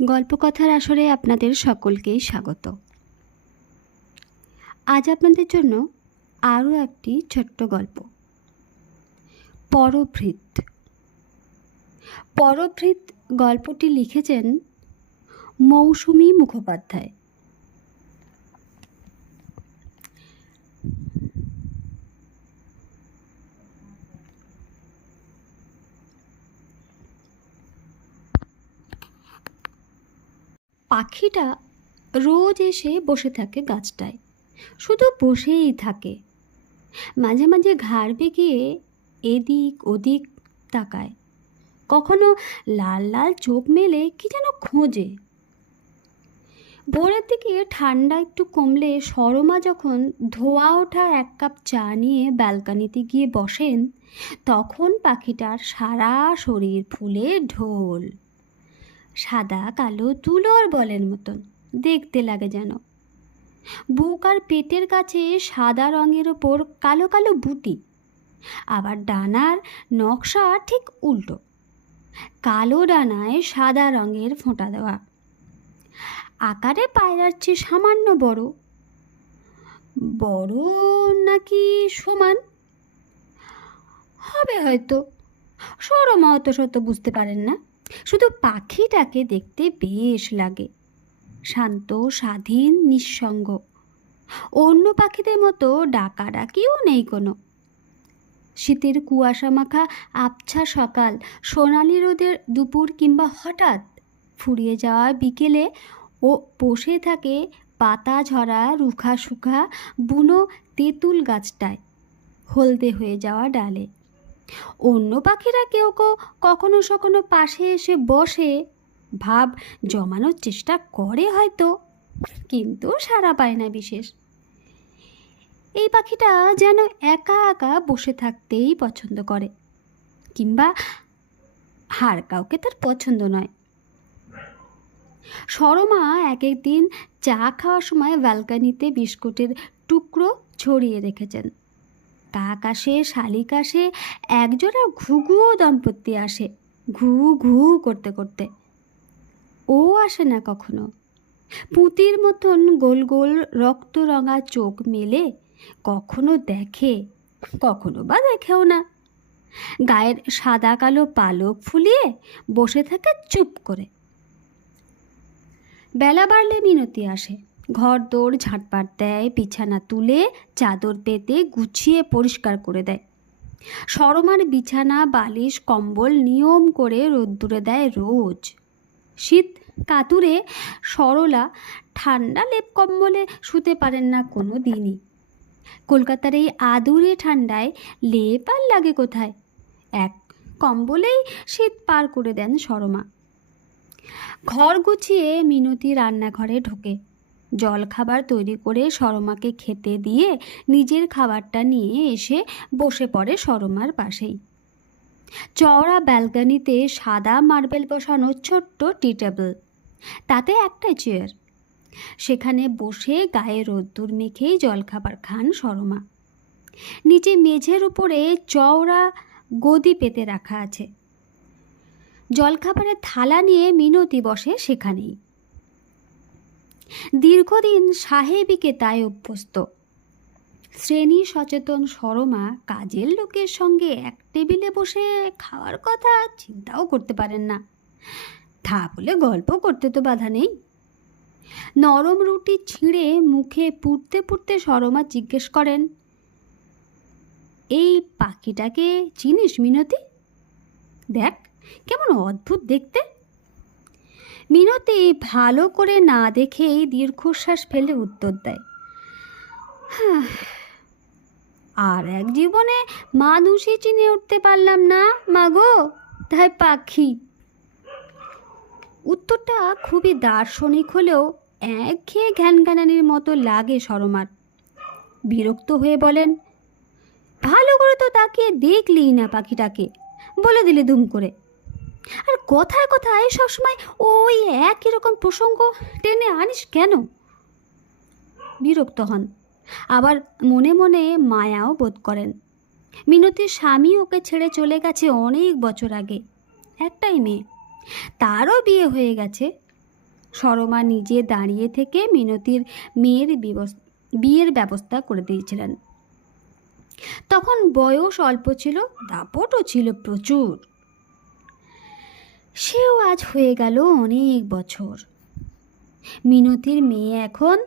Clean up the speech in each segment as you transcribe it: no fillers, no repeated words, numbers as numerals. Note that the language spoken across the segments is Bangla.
গল্পকথার আসরে আপনাদের সকলকেই স্বাগত। আজ আপনাদের জন্য আরও একটি ছোট্ট গল্প, পরভৃত। পরভৃত গল্পটি লিখেছেন মৌসুমী মুখোপাধ্যায়। পাখিটা রোজ এসে বসে থাকে গাছটায়, শুধু বসেই থাকে। মাঝে মাঝে ঘাড় বেঁকিয়ে এদিক ওদিক তাকায়, কখনো লাল লাল চোখ মেলে কি যেন খোঁজে। ভোরের দিকে ঠান্ডা একটু কমলে সরমা যখন ধোয়া ওঠা এক কাপ চা নিয়ে ব্যালকানিতে গিয়ে বসেন, তখন পাখিটার সারা শরীর ফুলে ঢোল। সাদা কালো তুলোর বলের মতন দেখতে লাগে যেন। বুক আর পেটের কাছে সাদা রঙের ওপর কালো কালো বুটি, আবার ডানার নকশা ঠিক উল্টো, কালো ডানায় সাদা রঙের ফোঁটা দেওয়া। আকারে পায়রার চেয়ে সামান্য বড়, বড় নাকি সমান হবে হয়তো, সরমা অত শত বুঝতে পারেন না। শুধু পাখিটাকে দেখতে বেশ লাগে, শান্ত, স্বাধীন, নিঃসঙ্গ। অন্য পাখিদের মতো ডাকাডাকিও নেই কোনো। শীতের কুয়াশা মাখা আবছা সকাল, সোনালি রোদের দুপুর কিংবা হঠাৎ ফুরিয়ে যাওয়া বিকেলে ও বসে থাকে পাতা ঝরা রুখা শুখা বুনো তেঁতুল গাছটায়, হলদে হয়ে যাওয়া ডালে। অন্য পাখিরা কেউ কেউ কখনো সখনো পাশে এসে বসে, ভাব জমানোর চেষ্টা করে হয়তো, কিন্তু সাড়া পায় না বিশেষ। এই পাখিটা যেন একা একা বসে থাকতেই পছন্দ করে, কিংবা আর কাউকে তার পছন্দ নয়। সরমা এক একদিন চা খাওয়ার সময় ব্যালকানিতে বিস্কুটের টুকরো ছড়িয়ে রেখেছেন। কাক আসে, শালিক আসে, একজোড়া ঘুঘুও দম্পতি আসে ঘু ঘু করতে করতে। ও আসে না কখনো, পুঁতির মতন গোল গোল রক্ত রঙা চোখ মেলে কখনো দেখে, কখনো বা দেখেও না। গায়ের সাদা কালো পালক ফুলিয়ে বসে থাকে চুপ করে। বেলা বাড়লে মিনতি আসে, ঘর দৌড় ঝাঁটপাট দেয়, বিছানা তুলে চাদর পেতে গুছিয়ে পরিষ্কার করে দেয়। সরমার বিছানা বালিশ কম্বল নিয়ম করে রোদ্দুরে দেয় রোজ। শীত কাতুরে সরলা ঠান্ডা লেপ কম্বলে শুতে পারেন না কোনো দিনই। কলকাতার এই আদুরে ঠান্ডায় লেপ আর লাগে কোথায়, এক কম্বলেই শীত পার করে দেন সরমা। ঘর গুছিয়ে মিনতি রান্নাঘরে ঢোকে, জল খাবার তৈরি করে সরমাকে খেতে দিয়ে নিজের খাবারটা নিয়ে এসে বসে পড়ে সরমার পাশেই। চওড়া ব্যালকানিতে সাদা মার্বেল বসানো ছোট্ট টি টেবিল, তাতে একটা চেয়ার। সেখানে বসে গায়ে রোদ্দুর মেখেই জলখাবার খান সরমা। নিচে মেঝের উপরে চওড়া গদি পেতে রাখা আছে। জলখাবারের থালা নিয়ে মিনতি বসে সেখানেই। দীর্ঘদিন সাহেবিকে তাই অভ্যস্ত। শ্রেণী সচেতন সরমা কাজের লোকের সঙ্গে এক টেবিলে বসে খাওয়ার কথা চিন্তাও করতে পারেন না। তা বলে গল্প করতে তো বাধা নেই। নরম রুটি ছিঁড়ে মুখে পুড়তে পুড়তে সরমা জিজ্ঞেস করেন, এই পাখিটাকে চিনিস মিনতি? দেখ কেমন অদ্ভুত দেখতে। মিনতি ভালো করে না দেখেই দীর্ঘশ্বাস ফেলে উত্তর দেয়, আর এক জীবনে মানুষই চিনে উঠতে পারলাম না মাগো, তাই পাখি। উত্তরটা খুবই দার্শনিক হলেও একঘেয়ে ঘ্যানঘ্যানানির মতো লাগে সরমার। বিরক্ত হয়ে বলেন, ভালো করে তো তাকিয়ে দেখলি না পাখিটাকে, বলে দিলে দুম করে। আর কথায় কথায় সবসময় ওই একই রকম প্রসঙ্গ টেনে আনিস কেন? বিরক্ত হন, আবার মনে মনে মায়াও বোধ করেন। মিনতির স্বামী ওকে ছেড়ে চলে গেছে অনেক বছর আগে, একটাই মেয়ে, তারও বিয়ে হয়ে গেছে। সরমা নিজে দাঁড়িয়ে থেকে মিনতির বিয়ের ব্যবস্থা করে দিয়েছিলেন। তখন বয়স অল্প ছিল, দাপটও ছিল প্রচুর। সেও আজ হয়ে গেল অনেক বছর। মিনতির মেয়ে এখন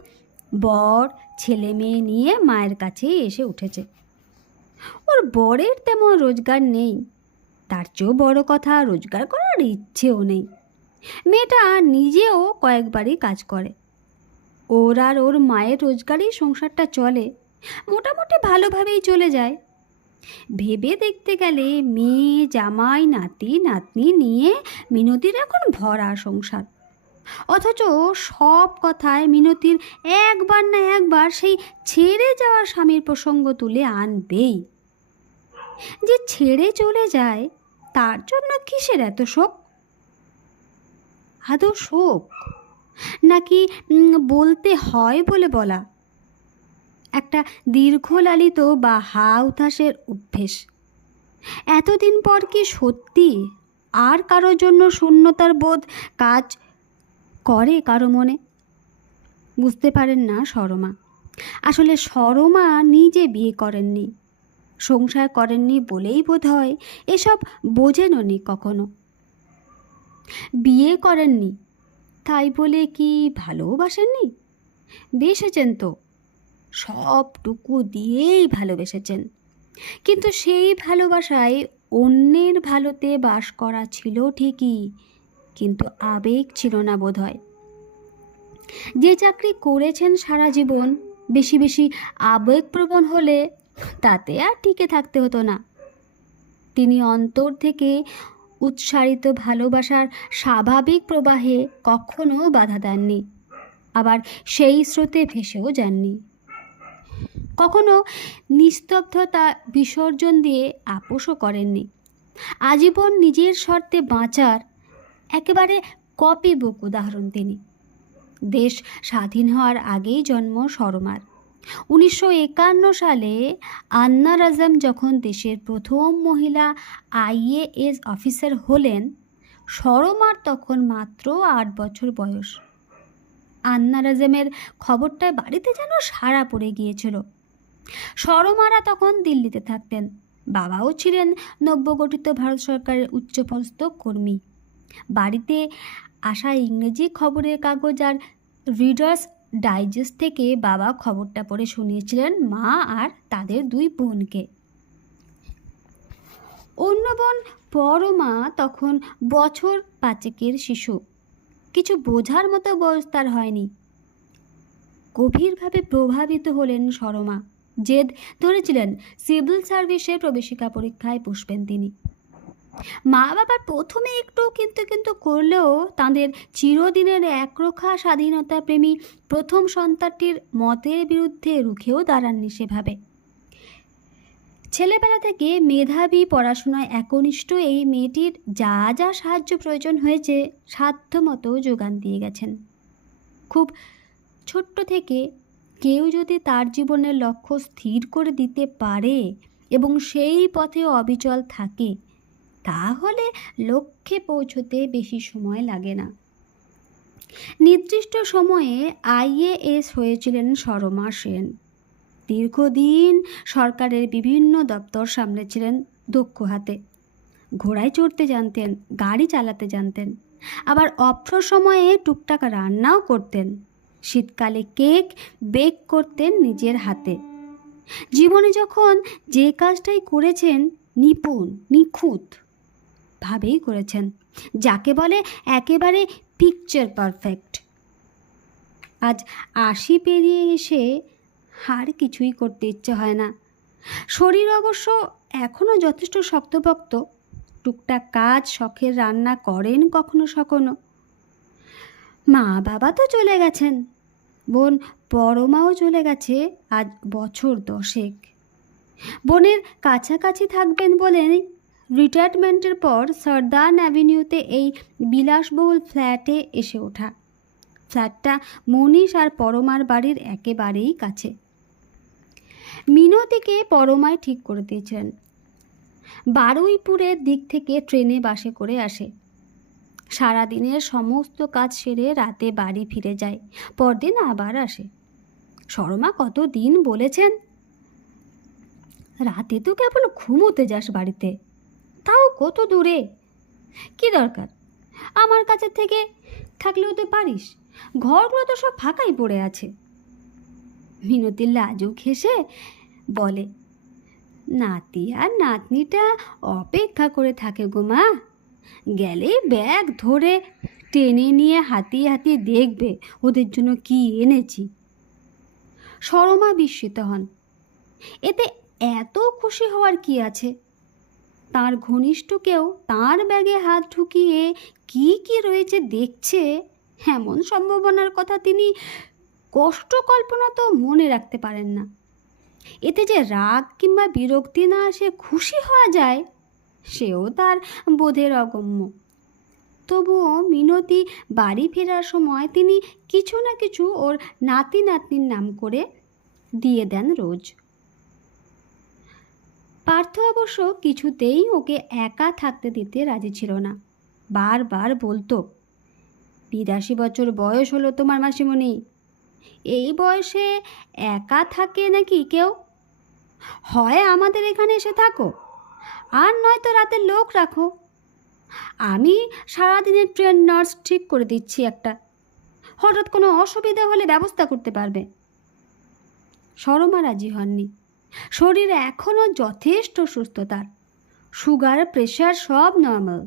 বর ছেলে মেয়ে নিয়ে মায়ের কাছেই এসে উঠেছে। ওর বরের তেমন রোজগার নেই, তার চেয়েও বড় কথা রোজগার করার ইচ্ছেও নেই। মেয়েটা নিজেও কয়েকবারই কাজ করে। ওর আর ওর মায়ের রোজগারেই সংসারটা চলে, মোটামুটি ভালোভাবেই চলে যায়। ভেবে দেখতে গেলে মেয়ে জামাই নাতি নাতনি নিয়ে মিনতির এখন ভরা সংসার। অথচ সব কথায় মিনতির একবার না একবার সেই ছেড়ে যাওয়া স্বামীর প্রসঙ্গ তুলে আনবেই। যে ছেড়ে চলে যায় তার জন্য কিসের এত শোক? আদৌ শোক নাকি বলতে হয় বলে বলা? একটা দীর্ঘলালিত বা হা উতাসের অভ্যেস। এতদিন পর কি সত্যি আর কারোর জন্য শূন্যতার বোধ কাজ করে কারো মনে? বুঝতে পারেন না সরমা। আসলে সরমা নিজে বিয়ে করেননি, সংসার করেননি বলেই বোধ হয় এসব বোঝেননি কখনো। বিয়ে করেননি তাই বলে কি ভালোবাসেননি? বেসেছেন তো, সবটুকু দিয়েই ভালোবেসেছেন। কিন্তু সেই ভালোবাসায় অন্যের ভালোতে বাস করা ছিল ঠিকই, কিন্তু আবেগ ছিল না বোধহয়। যে চাকরি করেছেন সারা জীবন বেশি বেশি আবেগপ্রবণ হলে তাতে আর টিকে থাকতে হতো না। তিনি অন্তর থেকে উৎসারিত ভালোবাসার স্বাভাবিক প্রবাহে কখনো বাধা দেননি, আবার সেই স্রোতে ভেসেও যাননি। কখনো নিস্তব্ধতা বিসর্জন দিয়ে আপোষও করেননি। আজীবন নিজের শর্তে বাঁচার একেবারে কপিবুক উদাহরণ তিনি। দেশ স্বাধীন হওয়ার আগেই জন্ম সরমার। 1951 সালে আন্নার আজম যখন দেশের প্রথম মহিলা IAS অফিসার হলেন, সরমার তখন মাত্র 8 বছর বয়স। আন্নার আজমের খবরটায় বাড়িতে যেন সাড়া পড়ে গিয়েছিল। সরমারা তখন দিল্লিতে থাকতেন। বাবাও ছিলেন নব্যগঠিত ভারত সরকারের উচ্চপদস্থ কর্মী। বাড়িতে আসা ইংরেজি খবরের কাগজ আর রিডার্স ডাইজেস্ট থেকে বাবা খবরটা পড়ে শুনিয়েছিলেন মা আর তাদের 2 বোনকে। অন্য বোন পরমা তখন বছর 5 শিশু, কিছু বোঝার মতো বয়স তার হয়নি। গভীরভাবে প্রভাবিত হলেন সরমা। জেদ ধরেছিলেন সিভিল সার্ভিসে প্রবেশিকা পরীক্ষায় বসবেন তিনি। মা বাবার প্রথমে একটু কিন্তু করলেও তাঁদের চিরদিনের একরোখা স্বাধীনতা প্রেমী প্রথম সন্তানটির মতের বিরুদ্ধে রুখেও দাঁড়াননি সেভাবে। ছেলেবেলা থেকে মেধাবী, পড়াশোনায় একনিষ্ঠ এই মেয়েটির যা যা সাহায্য প্রয়োজন হয়েছে সাধ্যমতো যোগান দিয়ে গেছেন। খুব ছোট্ট থেকে কেউ যদি তার জীবনের লক্ষ্য স্থির করে দিতে পারে এবং সেই পথে অবিচল থাকে, তাহলে লক্ষ্যে পৌঁছতে বেশি সময় লাগে না। নির্দিষ্ট সময়ে IAS হয়েছিলেন সরমা সেন। দীর্ঘদিন সরকারের বিভিন্ন দপ্তর সামলেছিলেন দক্ষ হাতে। ঘোড়ায় চড়তে জানতেন, গাড়ি চালাতে জানতেন, আবার অবসর সময়ে টুকটাক রান্নাও করতেন। শীতকালে কেক বেক করতেন নিজের হাতে। জীবনে যখন যে কাজটাই করেছেন নিপুণ নিখুঁত ভাবেই করেছেন, যাকে বলে একেবারে পিকচার পারফেক্ট। আজ 80 পেরিয়ে এসে আর কিছুই করতে ইচ্ছে হয় না। শরীর অবশ্য এখনও যথেষ্ট শক্তপোক্ত। টুকটাক কাজ, শখের রান্না করেন কখনো সখনো। মা বাবা তো চলে গেছেন, বোন পরমাও চলে গেছে আজ বছর 10। বোনের কাছাকাছি থাকবেন বলে রিটায়ারমেন্টের পর সরদান অ্যাভিনিউতে এই বিলাসবহুল ফ্ল্যাটে এসে ওঠা। ফ্ল্যাটটা মনীষ আর পরমার বাড়ির একেবারেই কাছে। মিনতিকে পরমায় ঠিক করে দিয়েছেন। বারুইপুরের দিক থেকে ট্রেনে বাসে করে আসে। সারাদিনের সমস্ত কাজ সেরে রাতে বাড়ি ফিরে যায়, পরদিন আবার আসে। সরমা কতদিন বলেছেন, রাতে তো কেবল ঘুমোতে যাস বাড়িতে, তাও কত দূরে, কি দরকার আমার কাছে থেকে থাকলেও তো পারিস, ঘরগুলো তো সব ফাঁকাই পড়ে আছে। মিনতি লাজুক হেসে বলে, নাতি আর নাতনিটা অপেক্ষা করে থাকে গো মা, গেলে ব্যাগ ধরে টেনে নিয়ে হাতিয়ে হাতিয়ে দেখবে ওদের জন্য কি এনেছি। সরমা বিস্মিত হন, এতে এত খুশি হওয়ার কি আছে? তার ঘনিষ্ঠ কেউ তাঁর ব্যাগে হাত ঢুকিয়ে কি কি রয়েছে দেখছে, এমন সম্ভাবনার কথা তিনি কষ্ট কল্পনা তো মনে রাখতে পারেন না। এতে যে রাগ কিংবা বিরক্তি না আসে খুশি হওয়া যায়, সেও তার বোধের অগম্য। তবুও মিনতি বাড়ি ফেরার সময় তিনি কিছু না কিছু ওর নাতি নাতনির নাম করে দিয়ে দেন রোজ। পার্থ অবশ্য কিছুতেই ওকে একা থাকতে দিতে রাজি ছিল না। বারবার বলতো, 82 বছর বয়স হলো তোমার মাসিমণি, এই বয়সে একা থাকে নাকি কেউ? হয় আমাদের এখানে এসে থাকো, আর নয়তো রাতে লোক রাখো। আমি সারাদিনের ট্রেন নার্স ঠিক করে দিচ্ছি একটা, হঠাৎ কোনো অসুবিধা হলে ব্যবস্থা করতে পারবে। সরমা রাজি হননি। শরীর এখনও যথেষ্ট সুস্থ তার, সুগার প্রেশার সব নর্মাল।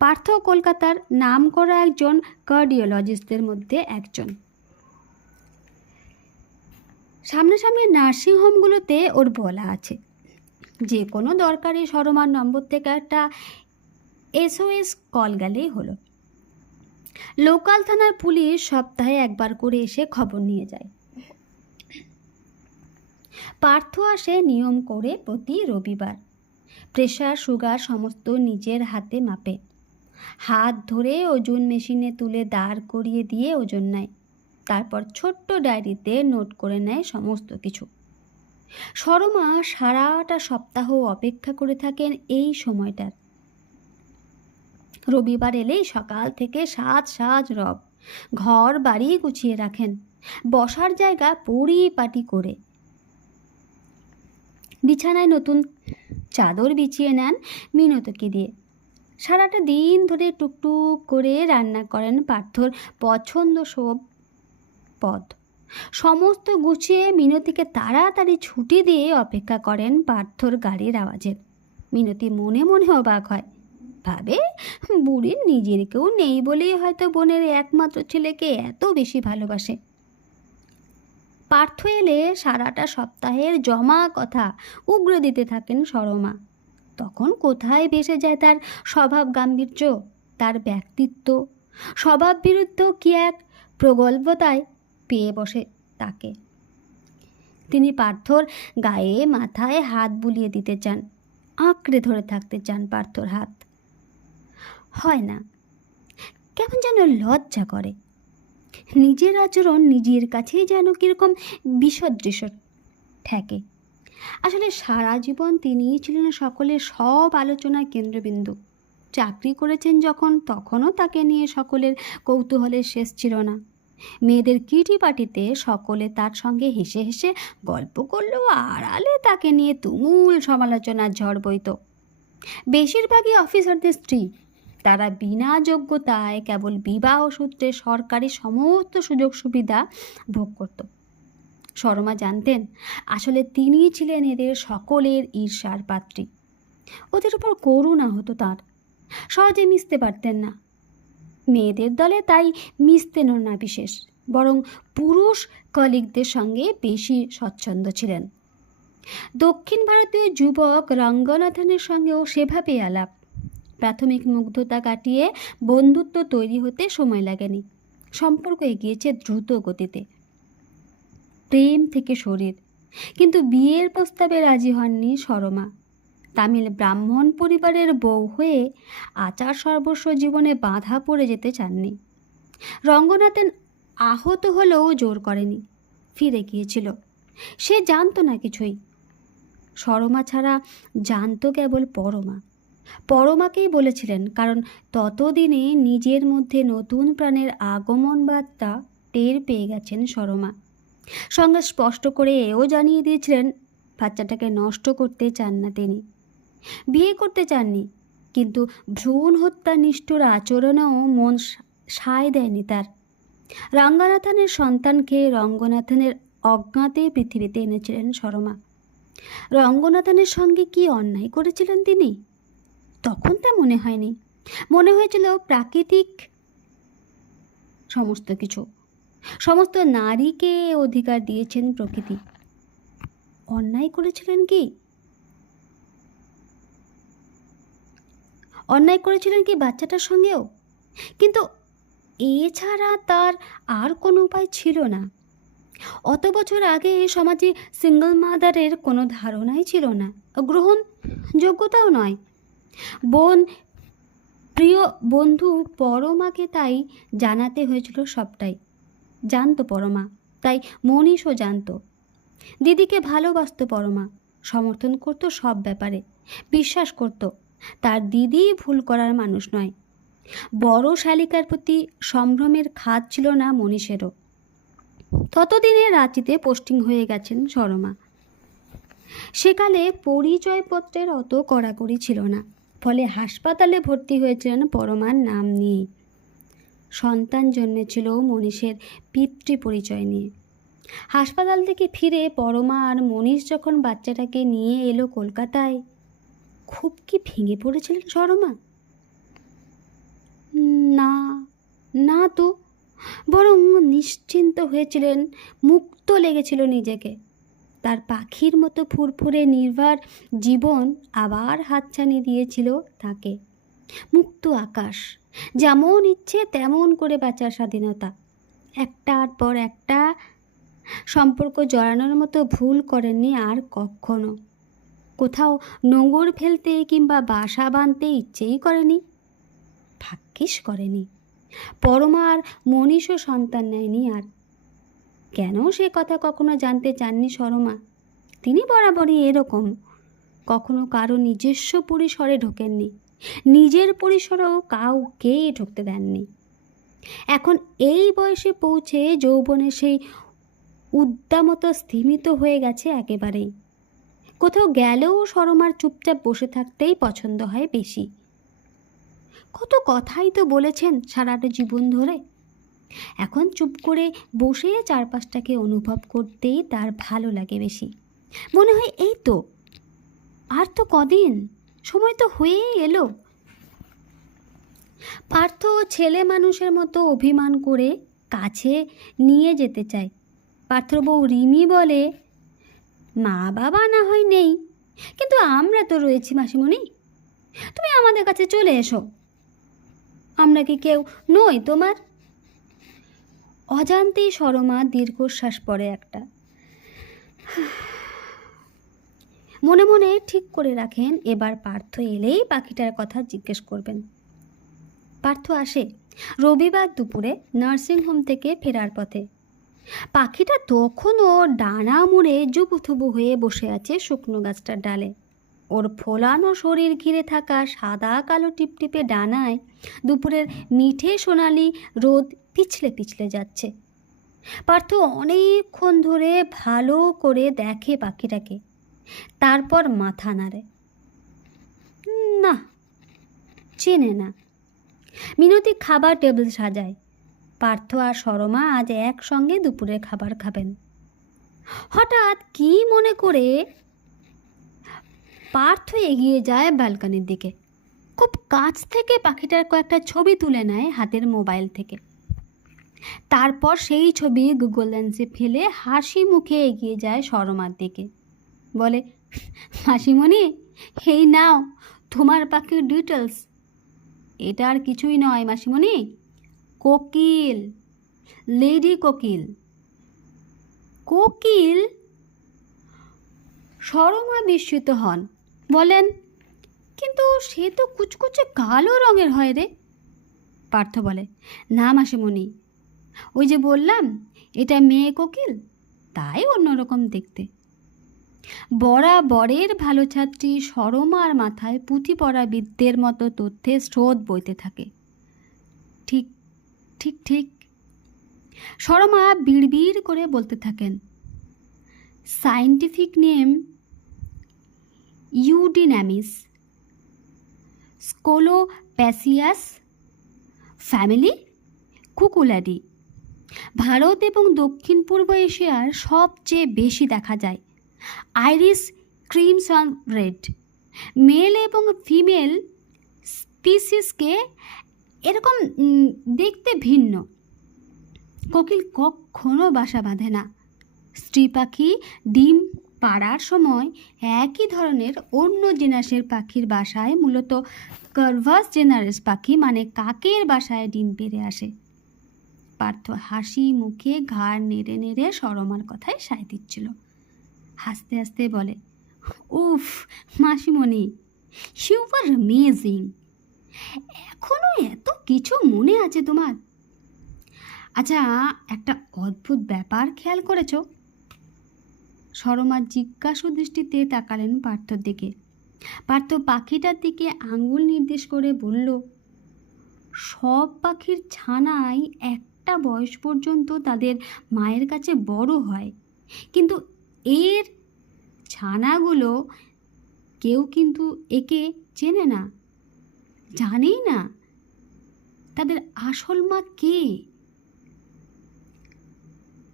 পার্থ কলকাতার নামকরা একজন কার্ডিওলজিস্টদের মধ্যে একজন। সামনাসামনি নার্সিংহোমগুলোতে ওর বলা আছে, যে কোনো দরকারি সরমার নম্বর থেকে একটা SOS কল গেলেই হলো। লোকাল থানার পুলিশ সপ্তাহে একবার করে এসে খবর নিয়ে যায়। পার্থ আসে নিয়ম করে প্রতি রবিবার। প্রেশার সুগার সমস্ত নিজের হাতে মাপে, হাত ধরে ওজন মেশিনে তুলে দাঁড় করিয়ে দিয়ে ওজন নেয়, তারপর ছোট্ট ডায়েরিতে নোট করে নেয় সমস্ত কিছু। সরমা সারাটা সপ্তাহ অপেক্ষা করে থাকেন এই সময়টার। রবিবার এলেই সকাল থেকে সাজ রব, ঘর বাড়ি গুছিয়ে রাখেন, বসার জায়গা পরিপাটি করে। বিছানায় নতুন চাদর বিছিয়ে নেন মিনতকে দিয়ে। সারাটা দিন ধরে টুকটুক করে রান্না করেন পার্থর পছন্দ সব পদ। সমস্ত গুছিয়ে মিনতিকে তাড়াতাড়ি ছুটি দিয়ে অপেক্ষা করেন পার্থর গাড়ির আওয়াজের। মিনতি মনে মনে অবাক হয়, ভাবে বুড়ির নিজের কেউ নেই বলেই হয়তো বোনের একমাত্র ছেলেকে এত বেশি ভালোবাসে। পার্থ এলে সারাটা সপ্তাহের জমা কথা উগরে দিতে থাকেন সরমা। তখন কোথায় ভেসে যায় তার স্বভাব গাম্ভীর্য, তার ব্যক্তিত্ব। স্বভাব বিরুদ্ধ কি এক প্রগল্ভতায় পেয়ে বসে তাকে। তিনি পার্থর গায়ে মাথায় হাত বুলিয়ে দিতে চান, আঁকড়ে ধরে থাকতে চান পার্থর হাত। হয় না, কেমন যেন লজ্জা করে। নিজের আচরণ নিজের কাছেই যেন কীরকম বিসদৃশ্য ঠেকে। আসলে সারা জীবন তিনিই ছিলেন সকলের সব আলোচনার কেন্দ্রবিন্দু। চাকরি করেছেন যখন, তখনও তাকে নিয়ে সকলের কৌতূহলের শেষ ছিল না। মেয়েদের কিটি পার্টিতে সকলে তার সঙ্গে হেসে হেসে গল্প করলেও আড়ালে তাকে নিয়ে তুমুল সমালোচনার ঝড় বইত। বেশিরভাগই অফিসারদের স্ত্রী, তারা বিনা যোগ্যতায় কেবল বিবাহ সূত্রে সরকারি সমস্ত সুযোগ সুবিধা ভোগ করত। সরমা জানতেন, আসলে তিনিই ছিলেন এদের সকলের ঈর্ষার পাত্রী। ওদের উপর করুণা হতো তার, সহজে মিশতে পারতেন না। মেয়েদের দলে তাই মিশতেন না বিশেষ, বরং পুরুষ কলিগদের সঙ্গে বেশি স্বচ্ছন্দ ছিলেন। দক্ষিণ ভারতীয় যুবক রঙ্গনাথনের সঙ্গেও সেভাবেই আলাপ। প্রাথমিক মুগ্ধতা কাটিয়ে বন্ধুত্ব তৈরি হতে সময় লাগেনি, সম্পর্ক এগিয়েছে দ্রুত গতিতে। প্রেম থেকে শরীর, কিন্তু বিয়ের প্রস্তাবে রাজি হননি সরমা। তামিল ব্রাহ্মণ পরিবারের বউ হয়ে আচার সর্বস্ব জীবনে বাঁধা পড়ে যেতে চাননি। রঙ্গনাথন আহত হলেও জোর করেনি, ফিরে গিয়েছিল। সে জানতো না কিছুই। সরমা ছাড়া জানতো কেবল পরমা। পরমাকেই বলেছিলেন, কারণ ততদিনে নিজের মধ্যে নতুন প্রাণের আগমন বার্তা টের পেয়ে গেছেন সরমা। সঙ্গে স্পষ্ট করে এও জানিয়ে দিয়েছিলেন বাচ্চাটাকে নষ্ট করতে চান না তিনি। বিয়ে করতে চাননি, কিন্তু ভ্রূণ হত্যা নিষ্ঠুর আচরণেও মন সায় দেয়নি তার। রঙ্গনাথনের সন্তানকে রঙ্গনাথনের অজ্ঞাতে পৃথিবীতে এনেছিলেন সরমা। রঙ্গনাথনের সঙ্গে কি অন্যায় করেছিলেন তিনি? তখন তা মনে হয়নি, মনে হয়েছিল প্রাকৃতিক সমস্ত কিছু। সমস্ত নারীকে অধিকার দিয়েছেন প্রকৃতি। অন্যায় করেছিলেন কি? অন্যায় করেছিলেন কি বাচ্চাটার সঙ্গেও? কিন্তু এছাড়া তার আর কোনো উপায় ছিল না। অত বছর আগে সমাজে সিঙ্গল মাদারের কোনো ধারণাই ছিল না, গ্রহণ যোগ্যতাও নয়। প্রিয় বন্ধু পরমাকে তাই জানাতে হয়েছিল সবটাই। জানতো পরমা, তাই মনীষও জানতো। দিদিকে ভালোবাসত পরমা, সমর্থন করত সব ব্যাপারে, বিশ্বাস করত তার দিদি ভুল করার মানুষ নয়। বড় শালিকার প্রতি সম্ভ্রমের খাত ছিল না মনীষেরও। ততদিনে রাঁচিতে পোস্টিং হয়ে গেছেন সরমা। সেকালে পরিচয়পত্রের অত কড়াকড়ি ছিল না, ফলে হাসপাতালে ভর্তি হয়েছিলেন পরমার নাম নিয়ে। সন্তান জন্মেছিল মনীষের পিতৃ পরিচয় নিয়ে। হাসপাতাল থেকে ফিরে পরমা আর মনীষ যখন বাচ্চাটাকে নিয়ে এলো কলকাতায়, খুব কি ভেঙে পড়েছিলেন সরমা? না না তো, বরং নিশ্চিন্ত হয়েছিলেন, মুক্ত লেগেছিল নিজেকে। তার পাখির মতো ফুরফুরে নির্ভার জীবন আবার হাতছানি দিয়েছিল তাকে। মুক্ত আকাশ, যেমন ইচ্ছে তেমন করে বাঁচার স্বাধীনতা। একটার পর একটা সম্পর্ক জড়ানোর মতো ভুল করেননি আর কখনো। কোথাও নোঙর ফেলতে কিংবা বাসা বাঁধতে ইচ্ছেই করেনি, ভাগ্যিস করেনি। পরমা আর মনীষও সন্তান নেয়নি আর। কেন সে কথা কখনো জানতে চাননি সরমা। তিনি বরাবরই এরকম, কখনো কারো নিজস্ব পরিসরে ঢোকেননি, নিজের পরিসরেও কাউকেই ঢুকতে দেননি। এখন এই বয়সে পৌঁছে যৌবনে সেই উদ্দামতা স্থিমিত হয়ে গেছে একেবারেই। কোথাও গেলেও সরমার চুপচাপ বসে থাকতেই পছন্দ হয় বেশি। কত কথাই তো বলেছেন সারাটা জীবন ধরে। এখন চুপ করে বসে চারপাশটাকে অনুভব করতেই তার ভালো লাগে বেশি। মনে হয় এই তো, আর তো কদিন, সময় তো হয়েই এলো। পার্থ ছেলে মানুষের মতো অভিমান করে কাছে নিয়ে যেতে চায়। পার্থর বউ রিমি বলে, মা বাবা না হয় নেই, কিন্তু আমরা তো রয়েছি মাসিমণি, তুমি আমাদের কাছে চলে এসো। আমরা কি কেউ নই তোমার? অজান্তেই সরমা দীর্ঘশ্বাস পড়ে একটা। মনে মনে ঠিক করে রাখেন এবার পার্থ এলেই পাখিটার কথা জিজ্ঞেস করবেন। পার্থ আসে রবিবার দুপুরে নার্সিংহোম থেকে ফেরার পথে। পাখিটা তখনও ডানা মুড়ে জুবুথুবু হয়ে বসে আছে শুকনো গাছটার ডালে। ওর ফোলানো শরীর ঘিরে থাকা সাদা কালো টিপটিপে ডানায় দুপুরের মিঠে সোনালি রোদ পিছলে পিছলে যাচ্ছে। পার্থ অনেকক্ষণ ধরে ভালো করে দেখে পাখিটাকে, তারপর মাথা নাড়ে। না, চেনে না। মিনতি খাবার টেবিল সাজায়। পার্থ আর সরমা আজ একসঙ্গে দুপুরের খাবার খাবেন। হঠাৎ কি মনে করে পার্থ এগিয়ে যায় ব্যালকনির দিকে। খুব কাছ থেকে পাখিটার কয়েকটা ছবি তুলে নেয় হাতের মোবাইল থেকে। তারপর সেই ছবি গুগল লেন্সে ফেলে হাসি মুখে এগিয়ে যায় সরমার দিকে। বলে, মাসিমণি, এই নাও তোমার পাখির ডিটেলস। এটা আর কিছুই নয় মাসিমণি, কোকিল, লেডি কোকিল। কোকিল? সরমা বিস্মিত হন, বলেন, কিন্তু সে তো কুচকুচে কালো রঙের হয় রে। পার্থ বলে, না মাসিমণি, ওই যে বললাম এটা মেয়ে কোকিল, তাই অন্যরকম দেখতে। বরাবরের ভালো ছাত্রী সরমার মাথায় পুঁথি পড়া বিদ্যের মতো তথ্যের স্রোত বইতে থাকে। ঠিক ঠিক ঠিক। সরমা বিড়বিড় করে বলতে থাকেন, সায়েন্টিফিক নেম ইউডিনামিস, স্কোলোপ্যাসিয়াস, ফ্যামিলি কুকুলাডি। ভারত এবং দক্ষিণ পূর্ব এশিয়ার সবচেয়ে বেশি দেখা যায়। Iris crimson red. মেল এবং ফিমেল স্পিসিসকে এরকম দেখতে ভিন্ন। কোকিল কখনো বাসা বাঁধে না। স্ত্রী পাখি ডিম পাড়ার সময় একই ধরনের অন্য জেনাসের পাখির বাসায়, মূলত কার্ভাস জেনারেস পাখি মানে কাকের বাসায় ডিম পেড়ে আসে। পার্থ হাসি মুখে ঘাড় নেড়ে নেড়ে সরমার কথায় সায় দিচ্ছিল। হাসতে হাসতে বলে, উফ মাসিমণি, ইউ আর অ্যামেজিং। এখনো এত কিছু মনে আছে তোমার। আচ্ছা, একটা অদ্ভুত ব্যাপার খেয়াল করেছ? সরমা জিজ্ঞাসু দৃষ্টিতে তাকালেন পার্থর দিকে। পার্থ পাখিটার দিকে আঙুল নির্দেশ করে বলল, সব পাখির ছানাই একটা বয়স পর্যন্ত তাদের মায়ের কাছে বড় হয়, কিন্তু এর ছানাগুলো কেউ কিন্তু একে চেনে না, জানেই না তাদের আসল মা কে।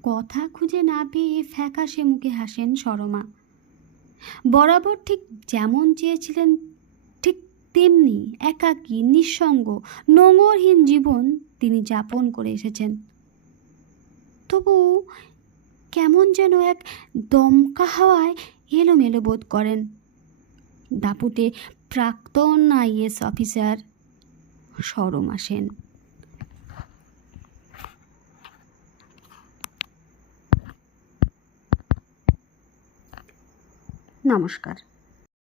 কথা খুঁজে না পেয়ে ফ্যাকাশে মুখে হাসেন সরমা। বরাবর ঠিক যেমন চেয়েছিলেন ঠিক তেমনি একাকী, নিঃসঙ্গ, নোঙরহীন জীবন তিনি যাপন করে এসেছেন। তবু কেমন যেন এক দমকা হাওয়ায় এলোমেলো বোধ করেন। দাপুটে প্রাক্তন আইএস অফিসার সরমা সেন। নমস্কার।